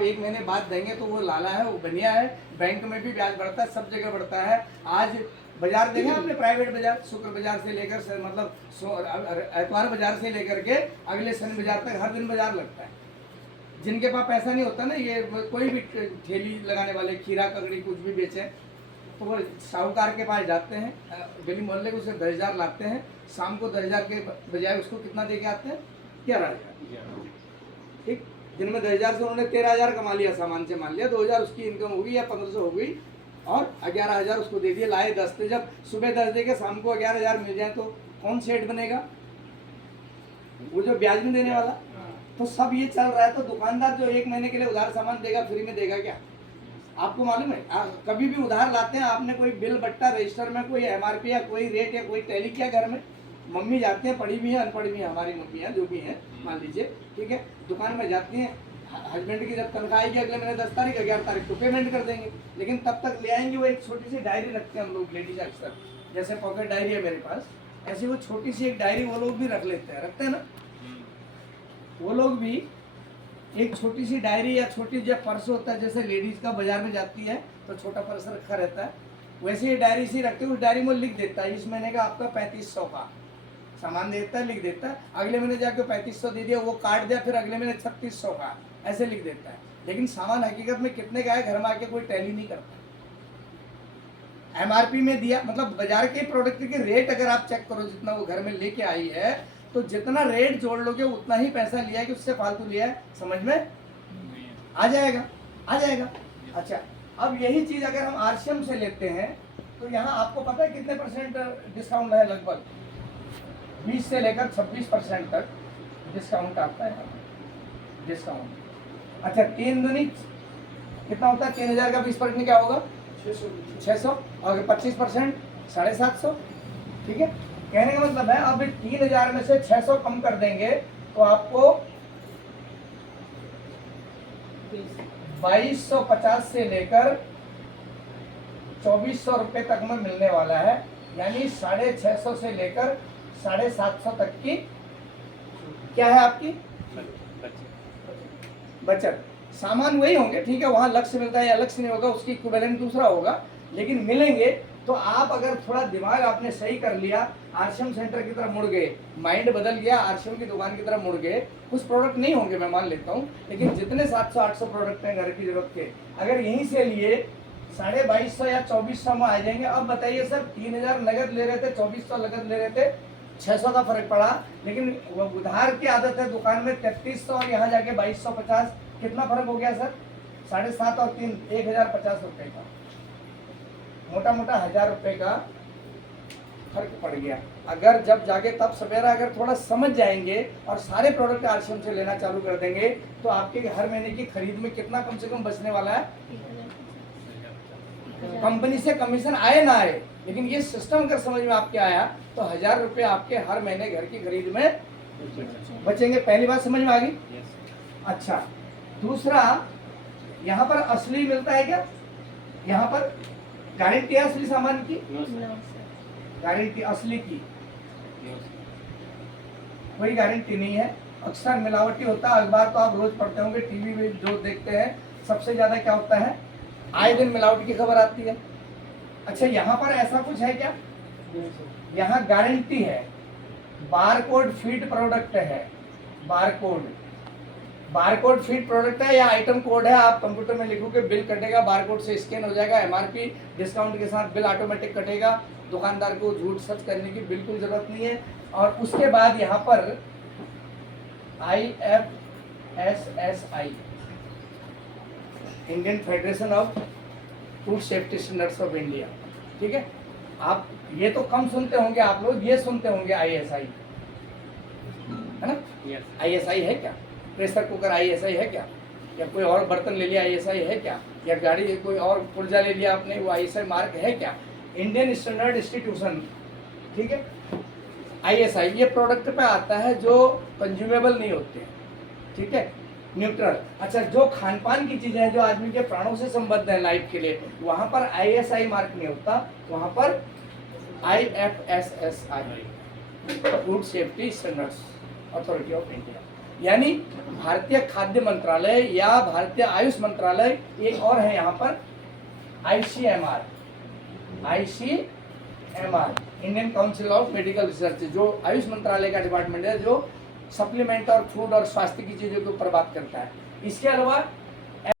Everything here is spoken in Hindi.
एक महीने बाद देंगे तो वो लाला है, वो बढ़िया है। बैंक में भी ब्याज बढ़ता है, सब जगह बढ़ता है। आज बाजार देखें आपने, प्राइवेट बाजार, शुक्र बाजार से लेकर मतलब एतवार बाजार से लेकर के अगले शनि बाजार तक हर दिन बाजार लगता है। जिनके पास पैसा नहीं होता ना, ये कोई भी ठेली लगाने वाले खीरा ककड़ी कुछ भी बेचे तो वो साहूकार के पास जाते हैं, गली मोहल्ले को उसे 10,000 लाते हैं, शाम को 10,000 के बजाय उसको कितना दे के आते हैं? 11,000। ठीक, दिन में 10,000 से उन्होंने 13,000 कमा लिया, सामान से मान लिया 2,000 उसकी इनकम हो गई या 1,500 हो गई, और 11,000 उसको दे दिए, लाए 10 थे। जब सुबह 10 दे के शाम को 11,000 मिल जाए तो कौन सेठ बनेगा? वो जो ब्याज में देने वाला। तो सब ये चल रहा है। तो दुकानदार जो 1 महीने के लिए उधार सामान देगा, फ्री में देगा क्या? आपको मालूम है? कभी भी उधार लाते हैं आपने, कोई बिल बट्टा रजिस्टर में कोई MRP या कोई रेट या कोई टैली किया घर में? मम्मी जाती हैं, पढ़ी भी हैं अनपढ़ भी हैं, हमारी मम्मी हैं जो भी हैं मान लीजिए, ठीक है, दुकान में जाती हैं, हस्बैंड की जब तनख्वाह आएगी अगले महीने 10 तारीख 11 तारीख को पेमेंट कर देंगे, लेकिन तब तक ले आएंगे। वो एक छोटी सी डायरी रखते हैं हम लोग लेडीज अक्सर, जैसे पॉकेट डायरी है मेरे पास, ऐसी वो छोटी सी एक डायरी वो लोग भी रख लेते हैं, रखते हैं ना वो लोग भी। एक छोटी सी डायरी या छोटी जो पर्स होता है, जैसे लेडीज का बाजार में जाती है तो छोटा पर्स रखा रहता है, वैसे ही डायरी सी रखते हैं। उस डायरी में लिख देता है इस महीने का आपका 3500 का सामान देता है, लिख देता है। अगले महीने जाके 3500 दे दिया, वो काट दिया, फिर अगले महीने 3600 का ऐसे लिख देता है। लेकिन सामान हकीकत में कितने का है घर में आके कोई टैली नहीं करता। MRP में दिया, मतलब बाजार के प्रोडक्ट के रेट अगर आप चेक करो जितना वो घर में लेके आई है, तो जितना रेट जोड़ लोगे उतना ही पैसा लिया है कि उससे फालतू लिया है, समझ में आ जाएगा? आ जाएगा। अच्छा, अब यही चीज अगर हम RCM से लेते हैं तो यहाँ आपको पता है कितने % डिस्काउंट है? लगभग 20 से लेकर 26% तक डिस्काउंट आता है डिस्काउंट। अच्छा, 3 दूनी कितना होता है? 3,000 का 20% क्या होगा? 600। और 25% 750। ठीक है, कहने का मतलब है अब 3,000 में से 600 कम कर देंगे तो आपको 2250 से लेकर 2400 रुपए तक में मिलने वाला है। यानी 650 से लेकर 750 तक की क्या है आपकी बचत। सामान वही होंगे, ठीक है, वहां लक्ष्य मिलता है या लक्ष्य नहीं होगा, उसकी इक्विवेलेंट दूसरा होगा, लेकिन मिलेंगे। तो आप अगर थोड़ा दिमाग आपने सही कर लिया, RCM सेंटर की तरफ मुड़ गए, माइंड बदल गया, RCM की दुकान की तरफ मुड़ गए, कुछ प्रोडक्ट नहीं होंगे मैं मान लेता हूँ, लेकिन जितने 700-800 प्रोडक्ट हैं घर की जरूरत के, अगर यहीं से लिए 2250 या 2400 में आ जाएंगे। अब बताइए सर, 3,000 नगद ले रहे थे, 2400 नगद ले रहे थे, 600 का फर्क पड़ा, लेकिन उधार की आदत है दुकान में 3300 और यहाँ जाके 2250, कितना फर्क हो गया सर? 7.5 और 3 1,050 रुपए का, मोटा मोटा 1,000 रुपए का फर्क पड़ गया। अगर जब जाके तब सवेरा अगर थोड़ा समझ जाएंगे और सारे प्रोडक्ट RCM से लेना चालू कर देंगे तो आपके हर महीने की खरीद में कितना कम से कम बचने वाला है? कंपनी से कमीशन आए ना आए, लेकिन ये सिस्टम अगर समझ में आपके आया तो 1,000 रुपए आपके हर महीने घर की खरीद में बचेंगे। पहली बात समझ में आ गई? अच्छा, दूसरा, यहाँ पर असली मिलता है क्या? यहाँ पर गारंटी है असली सामान की? गारंटी असली की कोई गारंटी नहीं है, अक्सर मिलावटी होता है। अखबार तो आप रोज पढ़ते होंगे, टीवी में जो देखते हैं, सबसे ज्यादा क्या होता है? आए दिन मिलावट की खबर आती है। अच्छा, यहाँ पर ऐसा कुछ है क्या? यहाँ गारंटी है, बारकोड फिट प्रोडक्ट है, बारकोड फिट प्रोडक्ट है या आइटम कोड है, आप कंप्यूटर में लिखोगे, बिल कटेगा, बारकोड से स्कैन हो जाएगा, MRP डिस्काउंट के साथ बिल ऑटोमेटिक कटेगा, दुकानदार को झूठ सच करने की बिल्कुल जरूरत नहीं है। और उसके बाद यहाँ पर IFSSI, Indian federation of food safety standards of India, ठीक है। आप ये तो कम सुनते होंगे, आप लोग ये सुनते होंगे ISI, है ना? ISI है क्या? प्रेशर कुकर ISI है क्या? या कोई और बर्तन ले लिया ISI है क्या? या गाड़ी कोई और पुर्जा ले लिया आपने, वो ISI मार्क है क्या? इंडियन स्टैंडर्ड इंस्टीट्यूशन, ठीक है, ISI ये प्रोडक्ट पे आता है जो कंज्यूमेबल नहीं होते, ठीक है, न्यूट्रल। अच्छा, जो खान पान की चीजें हैं जो आदमी के प्राणों से संबद्ध है लाइफ के लिए, वहां पर ISI मार्क नहीं होता, वहां पर IFSSI, food safety standards authority of India. यानी भारतीय खाद्य मंत्रालय या भारतीय आयुष मंत्रालय, एक और है यहाँ पर ICMR, Indian council of medical research, जो आयुष मंत्रालय का डिपार्टमेंट है, जो सप्लीमेंट और फूड और स्वास्थ्य की चीजों के ऊपर बात करता है। इसके अलावा